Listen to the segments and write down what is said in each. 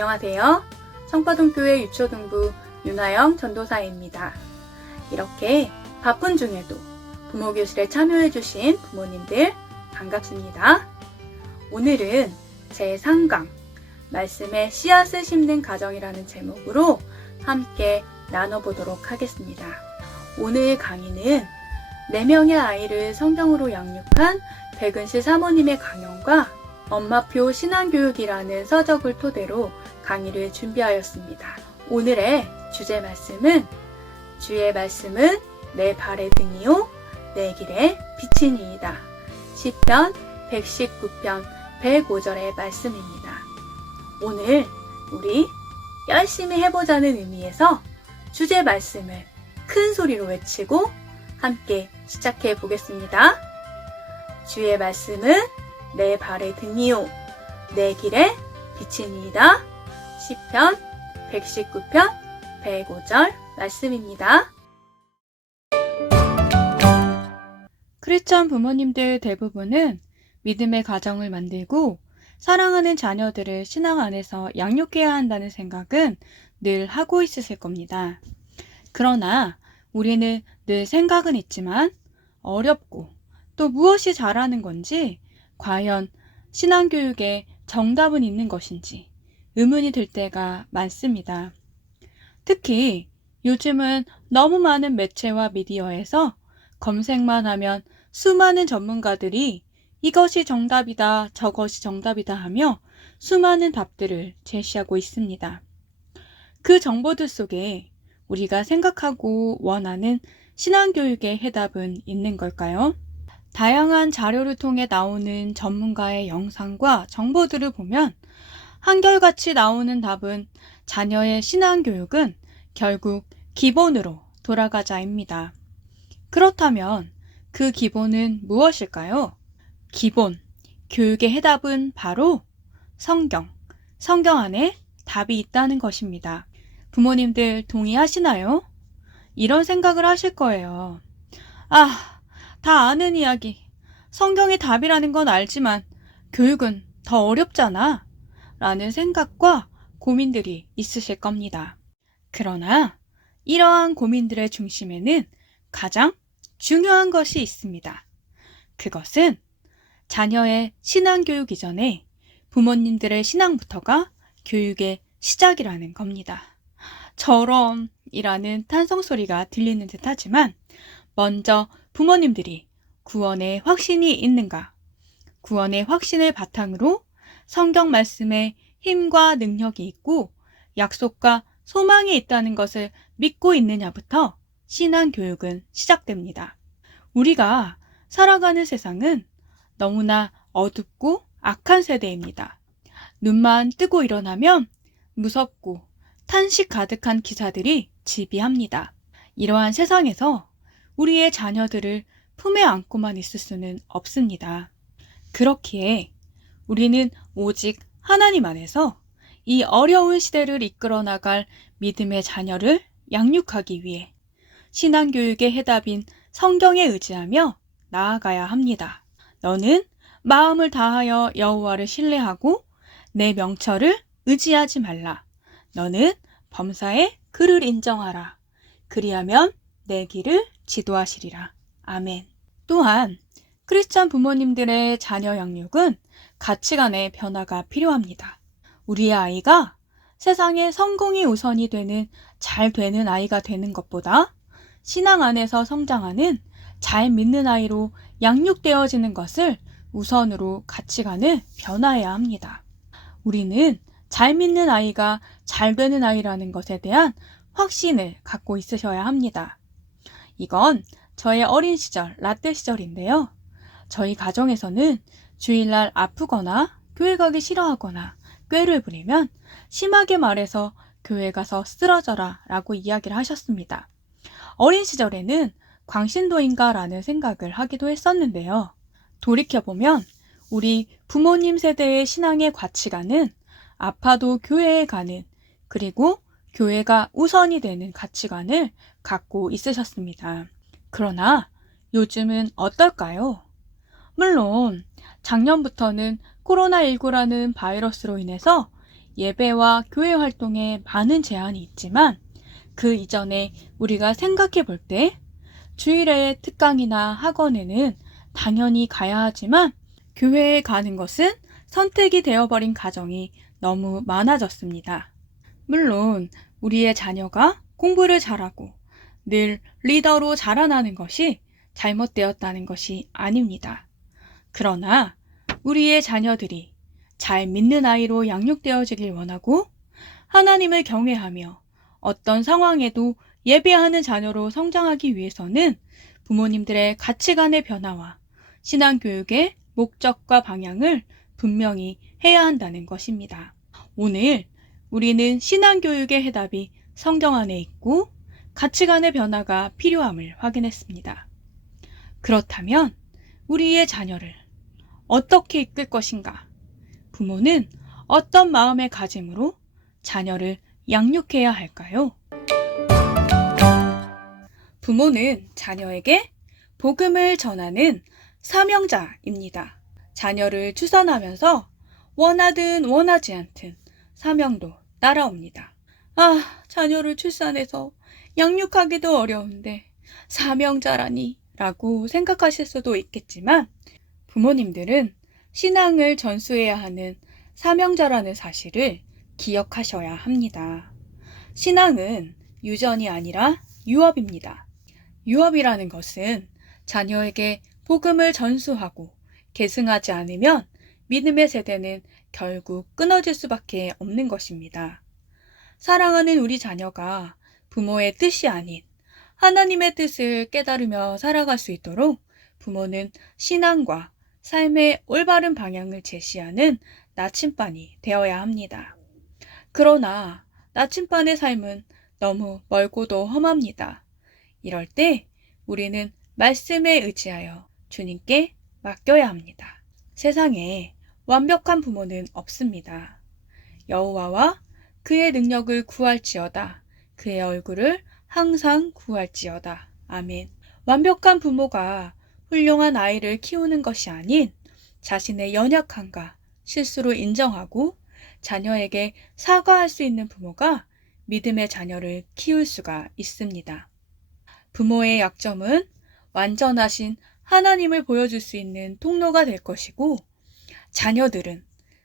안녕하세요. 성파동교회 유초등부 윤하영 전도사입니다. 이렇게 바쁜 중에도 부모교실에 참여해주신 부모님들 반갑습니다. 오늘은 제3강 말씀의 씨앗을 심는 가정이라는 제목으로 함께 나눠보도록 하겠습니다. 오늘 강의는 4명의 아이를 성경으로 양육한 백은실 사모님의 강연과 엄마표 신앙교육이라는 서적을 토대로 강의를 준비하였습니다. 오늘의 주제 말씀은 주의 말씀은 내 발의 등이요 내 길의 빛이니이다. 시편 119편 105절의 말씀입니다. 오늘 우리 열심히 해보자는 의미에서 주제 말씀을 큰 소리로 외치고 함께 시작해 보겠습니다. 주의 말씀은 내 발의 등이요 내 길의 빛이니이다. 시편 119편 105절 말씀입니다. 크리스천 부모님들 대부분은 믿음의 가정을 만들고 사랑하는 자녀들을 신앙 안에서 양육해야 한다는 생각은 늘 하고 있으실 겁니다. 그러나 우리는 늘 생각은 있지만 어렵고 또 무엇이 잘하는 건지 과연 신앙교육에 정답은 있는 것인지 의문이 들 때가 많습니다. 특히 요즘은 너무 많은 매체와 미디어에서 검색만 하면 수많은 전문가들이 이것이 정답이다, 저것이 정답이다 하며 수많은 답들을 제시하고 있습니다. 그 정보들 속에 우리가 생각하고 원하는 신앙교육의 해답은 있는 걸까요? 다양한 자료를 통해 나오는 전문가의 영상과 정보들을 보면 한결같이 나오는 답은 자녀의 신앙교육은 결국 기본으로 돌아가자입니다. 그렇다면 그 기본은 무엇일까요? 기본, 교육의 해답은 바로 성경 안에 답이 있다는 것입니다. 부모님들 동의하시나요? 이런 생각을 하실 거예요. 다 아는 이야기. 성경이 답이라는 건 알지만 교육은 더 어렵잖아. 라는 생각과 고민들이 있으실 겁니다. 그러나 이러한 고민들의 중심에는 가장 중요한 것이 있습니다. 그것은 자녀의 신앙교육 이전에 부모님들의 신앙부터가 교육의 시작이라는 겁니다. 저런이라는 탄성소리가 들리는 듯 하지만 먼저 부모님들이 구원의 확신이 있는가? 구원의 확신을 바탕으로 성경 말씀에 힘과 능력이 있고 약속과 소망이 있다는 것을 믿고 있느냐부터 신앙교육은 시작됩니다. 우리가 살아가는 세상은 너무나 어둡고 악한 세대입니다. 눈만 뜨고 일어나면 무섭고 탄식 가득한 기사들이 지비합니다. 이러한 세상에서 우리의 자녀들을 품에 안고만 있을 수는 없습니다. 그렇기에 우리는 오직 하나님 안에서 이 어려운 시대를 이끌어 나갈 믿음의 자녀를 양육하기 위해 신앙교육의 해답인 성경에 의지하며 나아가야 합니다. 너는 마음을 다하여 여호와를 신뢰하고 내 명철을 의지하지 말라. 너는 범사에 그를 인정하라. 그리하면 내 길을 지도하시리라. 아멘. 또한 크리스찬 부모님들의 자녀 양육은 가치관의 변화가 필요합니다. 우리의 아이가 세상에 성공이 우선이 되는 잘 되는 아이가 되는 것보다 신앙 안에서 성장하는 잘 믿는 아이로 양육되어지는 것을 우선으로 가치관을 변화해야 합니다. 우리는 잘 믿는 아이가 잘 되는 아이라는 것에 대한 확신을 갖고 있으셔야 합니다. 이건 저의 어린 시절, 라떼 시절인데요. 저희 가정에서는 주일날 아프거나 교회 가기 싫어하거나 꾀를 부리면 심하게 말해서 교회 가서 쓰러져라 라고 이야기를 하셨습니다. 어린 시절에는 광신도인가 라는 생각을 하기도 했었는데요. 돌이켜보면 우리 부모님 세대의 신앙의 가치관은 아파도 교회에 가는 그리고 교회가 우선이 되는 가치관을 갖고 있으셨습니다. 그러나 요즘은 어떨까요? 물론 작년부터는 코로나19라는 바이러스로 인해서 예배와 교회 활동에 많은 제한이 있지만 그 이전에 우리가 생각해 볼 때 주일에 특강이나 학원에는 당연히 가야 하지만 교회에 가는 것은 선택이 되어버린 가정이 너무 많아졌습니다. 물론 우리의 자녀가 공부를 잘하고 늘 리더로 자라나는 것이 잘못되었다는 것이 아닙니다. 그러나 우리의 자녀들이 잘 믿는 아이로 양육되어지길 원하고 하나님을 경외하며 어떤 상황에도 예배하는 자녀로 성장하기 위해서는 부모님들의 가치관의 변화와 신앙교육의 목적과 방향을 분명히 해야 한다는 것입니다. 오늘 우리는 신앙교육의 해답이 성경 안에 있고 가치관의 변화가 필요함을 확인했습니다. 그렇다면 우리의 자녀를 어떻게 이끌 것인가? 부모는 어떤 마음의 가짐으로 자녀를 양육해야 할까요? 부모는 자녀에게 복음을 전하는 사명자입니다. 자녀를 출산하면서 원하든 원하지 않든 사명도 따라옵니다. 자녀를 출산해서 양육하기도 어려운데 사명자라니 라고 생각하실 수도 있겠지만 부모님들은 신앙을 전수해야 하는 사명자라는 사실을 기억하셔야 합니다. 신앙은 유전이 아니라 유업입니다. 유업이라는 것은 자녀에게 복음을 전수하고 계승하지 않으면 믿음의 세대는 결국 끊어질 수밖에 없는 것입니다. 사랑하는 우리 자녀가 부모의 뜻이 아닌 하나님의 뜻을 깨달으며 살아갈 수 있도록 부모는 신앙과 삶의 올바른 방향을 제시하는 나침반이 되어야 합니다. 그러나 나침반의 삶은 너무 멀고도 험합니다. 이럴 때 우리는 말씀에 의지하여 주님께 맡겨야 합니다. 세상에 완벽한 부모는 없습니다. 여호와와 그의 능력을 구할지어다. 그의 얼굴을 항상 구할지어다. 아멘. 완벽한 부모가 훌륭한 아이를 키우는 것이 아닌 자신의 연약함과 실수로 인정하고 자녀에게 사과할 수 있는 부모가 믿음의 자녀를 키울 수가 있습니다. 부모의 약점은 완전하신 하나님을 보여줄 수 있는 통로가 될 것이고 자녀들은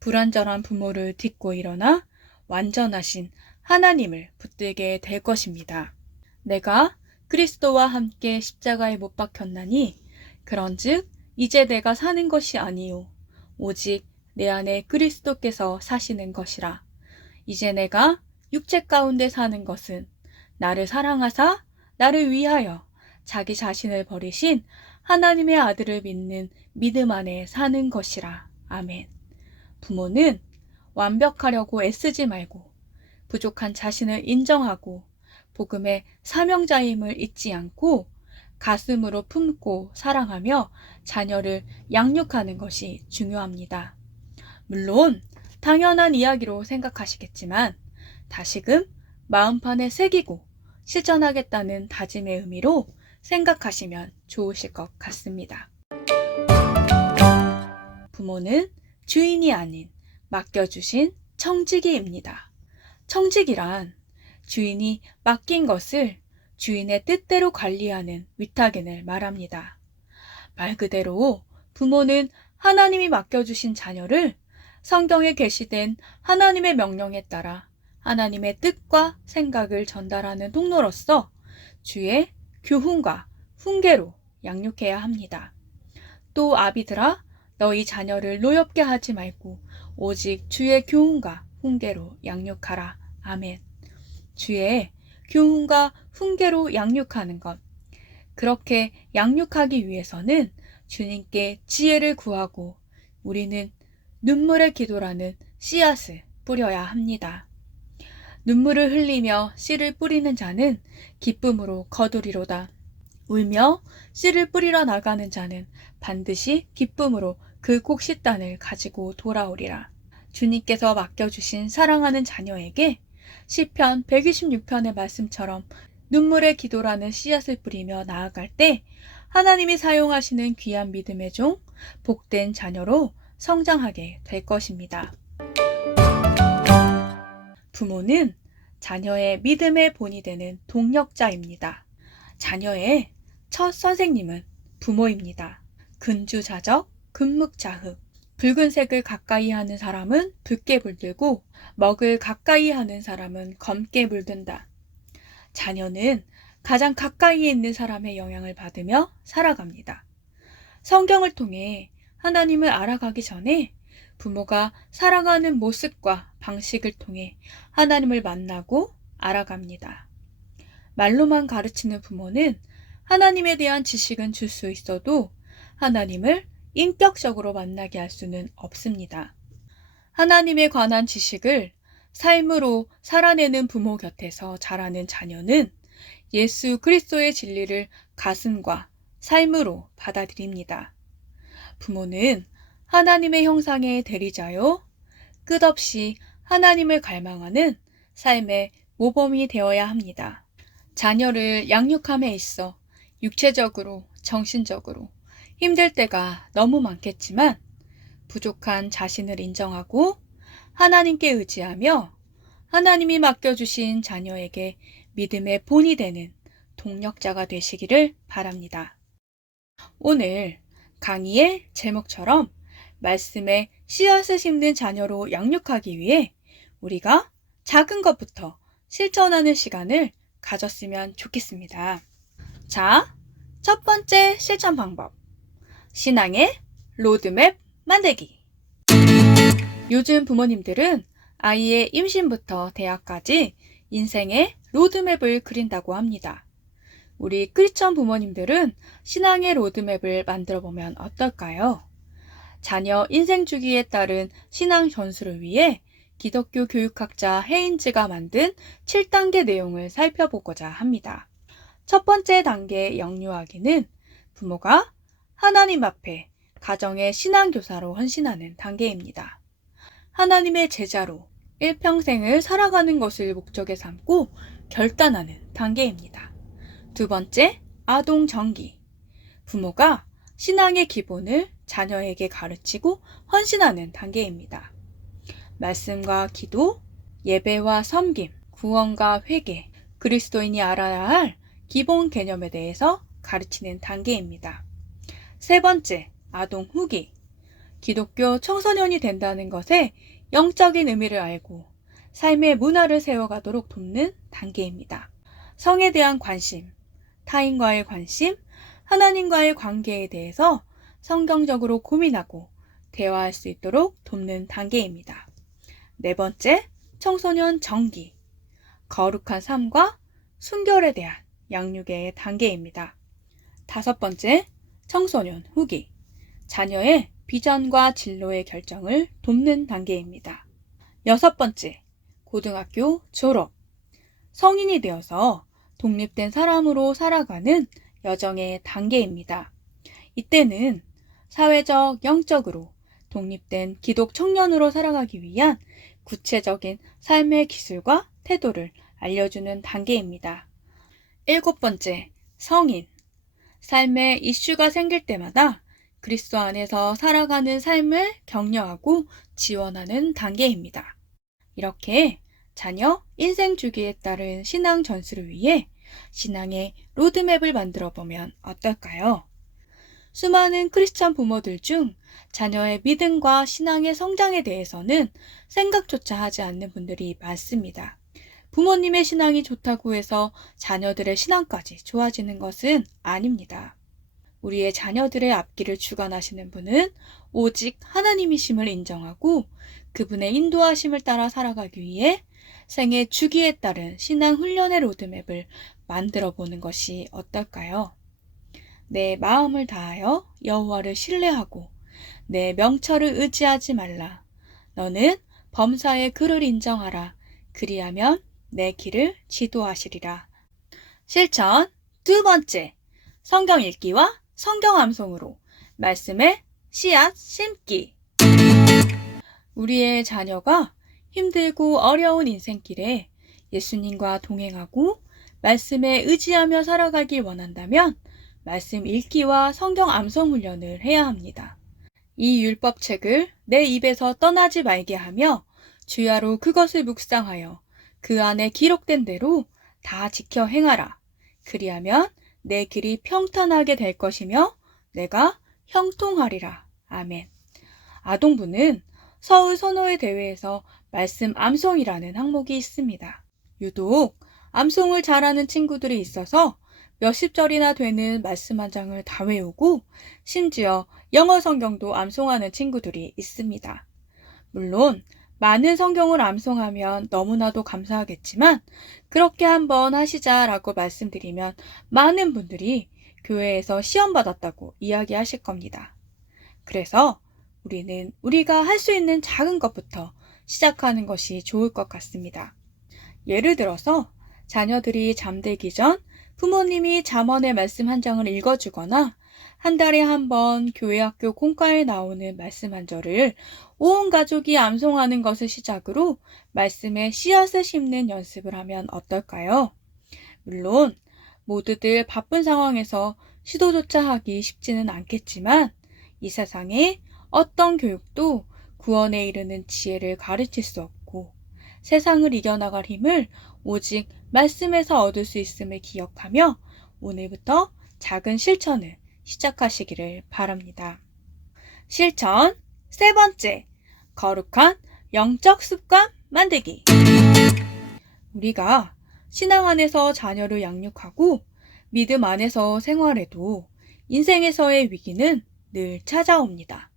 불완전한 부모를 딛고 일어나 완전하신 하나님을 붙들게 될 것입니다. 내가 그리스도와 함께 십자가에 못 박혔나니 그런즉 이제 내가 사는 것이 아니요 오직 내 안에 그리스도께서 사시는 것이라. 이제 내가 육체 가운데 사는 것은 나를 사랑하사 나를 위하여 자기 자신을 버리신 하나님의 아들을 믿는 믿음 안에 사는 것이라. 아멘. 부모는 완벽하려고 애쓰지 말고 부족한 자신을 인정하고 복음의 사명자임을 잊지 않고 가슴으로 품고 사랑하며 자녀를 양육하는 것이 중요합니다. 물론 당연한 이야기로 생각하시겠지만 다시금 마음판에 새기고 실천하겠다는 다짐의 의미로 생각하시면 좋으실 것 같습니다. 부모는 주인이 아닌 맡겨주신 청지기입니다. 청지기란 주인이 맡긴 것을 주인의 뜻대로 관리하는 위탁인을 말합니다. 말 그대로 부모는 하나님이 맡겨주신 자녀를 성경에 게시된 하나님의 명령에 따라 하나님의 뜻과 생각을 전달하는 통로로서 주의 교훈과 훈계로 양육해야 합니다. 또 아비들아 너희 자녀를 노엽게 하지 말고 오직 주의 교훈과 훈계로 양육하라. 아멘. 주의 교훈과 훈계로 양육하는 것. 그렇게 양육하기 위해서는 주님께 지혜를 구하고 우리는 눈물의 기도라는 씨앗을 뿌려야 합니다. 눈물을 흘리며 씨를 뿌리는 자는 기쁨으로 거두리로다. 울며 씨를 뿌리러 나가는 자는 반드시 기쁨으로 그 곡식단을 가지고 돌아오리라. 주님께서 맡겨주신 사랑하는 자녀에게 시편 126편의 말씀처럼 눈물의 기도라는 씨앗을 뿌리며 나아갈 때 하나님이 사용하시는 귀한 믿음의 종, 복된 자녀로 성장하게 될 것입니다. 부모는 자녀의 믿음의 본이 되는 동력자입니다. 자녀의 첫 선생님은 부모입니다. 근주자적, 금묵자흑. 붉은색을 가까이 하는 사람은 붉게 물들고 먹을 가까이 하는 사람은 검게 물든다. 자녀는 가장 가까이에 있는 사람의 영향을 받으며 살아갑니다. 성경을 통해 하나님을 알아가기 전에 부모가 살아가는 모습과 방식을 통해 하나님을 만나고 알아갑니다. 말로만 가르치는 부모는 하나님에 대한 지식은 줄 수 있어도 하나님을 인격적으로 만나게 할 수는 없습니다. 하나님에 관한 지식을 삶으로 살아내는 부모 곁에서 자라는 자녀는 예수 그리스도의 진리를 가슴과 삶으로 받아들입니다. 부모는 하나님의 형상의 대리자요, 끝없이 하나님을 갈망하는 삶의 모범이 되어야 합니다. 자녀를 양육함에 있어 육체적으로, 정신적으로 힘들 때가 너무 많겠지만 부족한 자신을 인정하고 하나님께 의지하며 하나님이 맡겨주신 자녀에게 믿음의 본이 되는 동력자가 되시기를 바랍니다. 오늘 강의의 제목처럼 말씀에 씨앗을 심는 자녀로 양육하기 위해 우리가 작은 것부터 실천하는 시간을 가졌으면 좋겠습니다. 자, 첫 번째 실천 방법. 신앙의 로드맵 만들기. 요즘 부모님들은 아이의 임신부터 대학까지 인생의 로드맵을 그린다고 합니다. 우리 크리스천 부모님들은 신앙의 로드맵을 만들어 보면 어떨까요? 자녀 인생 주기에 따른 신앙 전수를 위해 기독교 교육학자 헤인즈가 만든 7단계 내용을 살펴보고자 합니다. 첫 번째 단계 영유아기는 부모가 하나님 앞에 가정의 신앙교사로 헌신하는 단계입니다. 하나님의 제자로 일평생을 살아가는 것을 목적에 삼고 결단하는 단계입니다. 두 번째, 아동 정기. 부모가 신앙의 기본을 자녀에게 가르치고 헌신하는 단계입니다. 말씀과 기도, 예배와 섬김, 구원과 회개, 그리스도인이 알아야 할 기본 개념에 대해서 가르치는 단계입니다. 세 번째, 아동 후기. 기독교 청소년이 된다는 것에 영적인 의미를 알고 삶의 문화를 세워가도록 돕는 단계입니다. 성에 대한 관심, 타인과의 관심, 하나님과의 관계에 대해서 성경적으로 고민하고 대화할 수 있도록 돕는 단계입니다. 네 번째, 청소년 정기. 거룩한 삶과 순결에 대한 양육의 단계입니다. 다섯 번째, 청소년 후기. 자녀의 비전과 진로의 결정을 돕는 단계입니다. 여섯 번째, 고등학교 졸업. 성인이 되어서 독립된 사람으로 살아가는 여정의 단계입니다. 이때는 사회적, 영적으로 독립된 기독 청년으로 살아가기 위한 구체적인 삶의 기술과 태도를 알려주는 단계입니다. 일곱 번째, 성인. 삶의 이슈가 생길 때마다 그리스도 안에서 살아가는 삶을 격려하고 지원하는 단계입니다. 이렇게 자녀 인생 주기에 따른 신앙 전수를 위해 신앙의 로드맵을 만들어 보면 어떨까요? 수많은 크리스찬 부모들 중 자녀의 믿음과 신앙의 성장에 대해서는 생각조차 하지 않는 분들이 많습니다. 부모님의 신앙이 좋다고 해서 자녀들의 신앙까지 좋아지는 것은 아닙니다. 우리의 자녀들의 앞길을 주관하시는 분은 오직 하나님이심을 인정하고 그분의 인도하심을 따라 살아가기 위해 생애 주기에 따른 신앙 훈련의 로드맵을 만들어 보는 것이 어떨까요? 내 마음을 다하여 여호와를 신뢰하고 내 명철을 의지하지 말라. 너는 범사의 그를 인정하라. 그리하면 내 길을 지도하시리라. 실천 두 번째, 성경 읽기와 성경 암송으로 말씀의 씨앗 심기. 우리의 자녀가 힘들고 어려운 인생길에 예수님과 동행하고 말씀에 의지하며 살아가길 원한다면 말씀 읽기와 성경 암송 훈련을 해야 합니다. 이 율법책을 내 입에서 떠나지 말게 하며 주야로 그것을 묵상하여 그 안에 기록된 대로 다 지켜 행하라. 그리하면 내 길이 평탄하게 될 것이며 내가 형통하리라. 아멘. 아동부는 서울 선호회 대회에서 말씀 암송이라는 항목이 있습니다. 유독 암송을 잘하는 친구들이 있어서 몇십 절이나 되는 말씀 한 장을 다 외우고 심지어 영어 성경도 암송하는 친구들이 있습니다. 물론 많은 성경을 암송하면 너무나도 감사하겠지만 그렇게 한번 하시자라고 말씀드리면 많은 분들이 교회에서 시험 받았다고 이야기하실 겁니다. 그래서 우리는 우리가 할 수 있는 작은 것부터 시작하는 것이 좋을 것 같습니다. 예를 들어서 자녀들이 잠들기 전 부모님이 잠언의 말씀 한 장을 읽어주거나 한 달에 한 번 교회 학교 공과에 나오는 말씀 한 절을 온 가족이 암송하는 것을 시작으로 말씀에 씨앗을 심는 연습을 하면 어떨까요? 물론 모두들 바쁜 상황에서 시도조차 하기 쉽지는 않겠지만 이 세상에 어떤 교육도 구원에 이르는 지혜를 가르칠 수 없고 세상을 이겨나갈 힘을 오직 말씀에서 얻을 수 있음을 기억하며 오늘부터 작은 실천을 시작하시기를 바랍니다. 실천 세 번째, 거룩한 영적 습관 만들기. 우리가 신앙 안에서 자녀를 양육하고 믿음 안에서 생활해도 인생에서의 위기는 늘 찾아옵니다.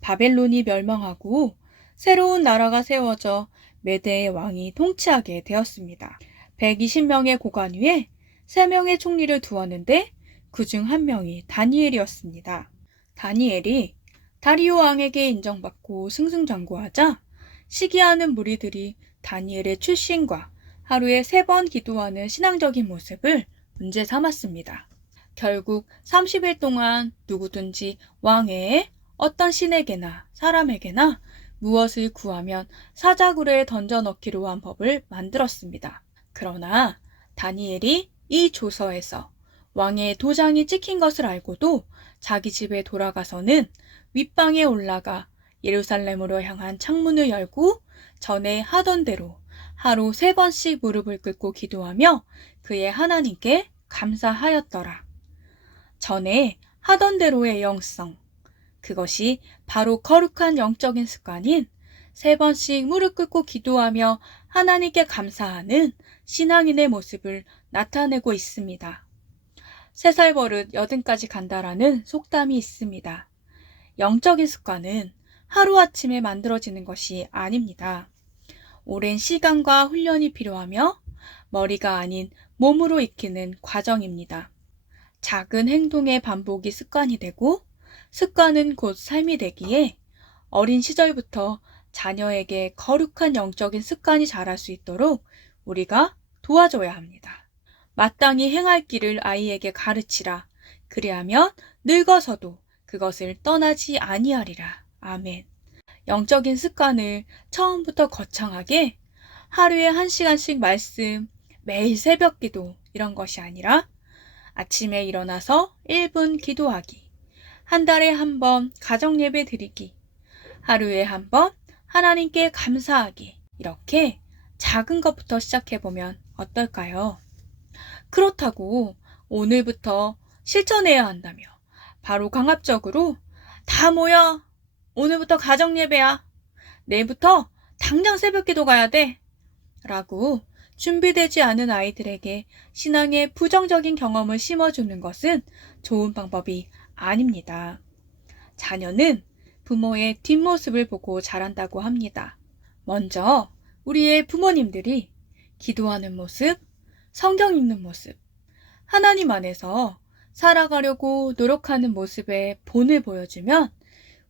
바벨론이 멸망하고 새로운 나라가 세워져 메대의 왕이 통치하게 되었습니다. 120명의 고관 위에 3명의 총리를 두었는데 그중 1명이 다니엘이었습니다. 다니엘이 다리오 왕에게 인정받고 승승장구하자 시기하는 무리들이 다니엘의 출신과 하루에 3번 기도하는 신앙적인 모습을 문제 삼았습니다. 결국 30일 동안 누구든지 왕외에 어떤 신에게나 사람에게나 무엇을 구하면 사자굴에 던져넣기로 한 법을 만들었습니다. 그러나 다니엘이 이 조서에서 왕의 도장이 찍힌 것을 알고도 자기 집에 돌아가서는 윗방에 올라가 예루살렘으로 향한 창문을 열고 전에 하던 대로 하루 3번씩 무릎을 꿇고 기도하며 그의 하나님께 감사하였더라. 전에 하던 대로의 영성, 그것이 바로 거룩한 영적인 습관인 3번씩 무릎 꿇고 기도하며 하나님께 감사하는 신앙인의 모습을 나타내고 있습니다. 3살 버릇 80까지 간다라는 속담이 있습니다. 영적인 습관은 하루아침에 만들어지는 것이 아닙니다. 오랜 시간과 훈련이 필요하며 머리가 아닌 몸으로 익히는 과정입니다. 작은 행동의 반복이 습관이 되고 습관은 곧 삶이 되기에 어린 시절부터 자녀에게 거룩한 영적인 습관이 자랄 수 있도록 우리가 도와줘야 합니다. 마땅히 행할 길을 아이에게 가르치라. 그리하면 늙어서도 그것을 떠나지 아니하리라. 아멘. 영적인 습관을 처음부터 거창하게 하루에 1시간씩 말씀, 매일 새벽 기도 이런 것이 아니라 아침에 일어나서 1분 기도하기, 한 달에 한 번 가정 예배 드리기, 하루에 한 번 하나님께 감사하기, 이렇게 작은 것부터 시작해보면 어떨까요? 그렇다고 오늘부터 실천해야 한다며 바로 강압적으로 다 모여! 오늘부터 가정 예배야! 내일부터 당장 새벽 기도 가야 돼! 라고 준비되지 않은 아이들에게 신앙의 부정적인 경험을 심어주는 것은 좋은 방법이 아닙니다. 자녀는 부모의 뒷모습을 보고 자란다고 합니다. 먼저 우리의 부모님들이 기도하는 모습, 성경 읽는 모습, 하나님 안에서 살아가려고 노력하는 모습의 본을 보여주면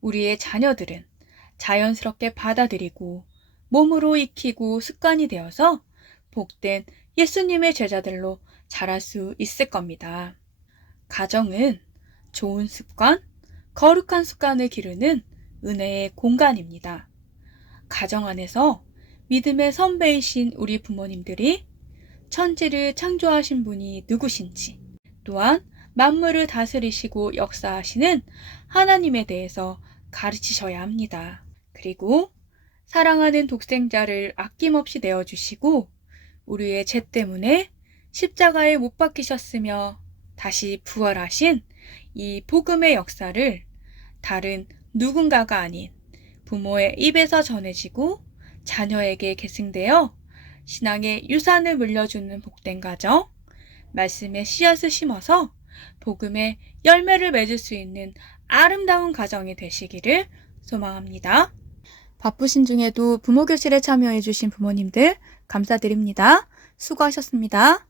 우리의 자녀들은 자연스럽게 받아들이고 몸으로 익히고 습관이 되어서 복된 예수님의 제자들로 자랄 수 있을 겁니다. 가정은 좋은 습관, 거룩한 습관을 기르는 은혜의 공간입니다. 가정 안에서 믿음의 선배이신 우리 부모님들이 천지를 창조하신 분이 누구신지, 또한 만물을 다스리시고 역사하시는 하나님에 대해서 가르치셔야 합니다. 그리고 사랑하는 독생자를 아낌없이 내어주시고 우리의 죄 때문에 십자가에 못 박히셨으며 다시 부활하신 이 복음의 역사를 다른 누군가가 아닌 부모의 입에서 전해지고 자녀에게 계승되어 신앙의 유산을 물려주는 복된 가정, 말씀의 씨앗을 심어서 복음의 열매를 맺을 수 있는 아름다운 가정이 되시기를 소망합니다. 바쁘신 중에도 부모교실에 참여해주신 부모님들 감사드립니다. 수고하셨습니다.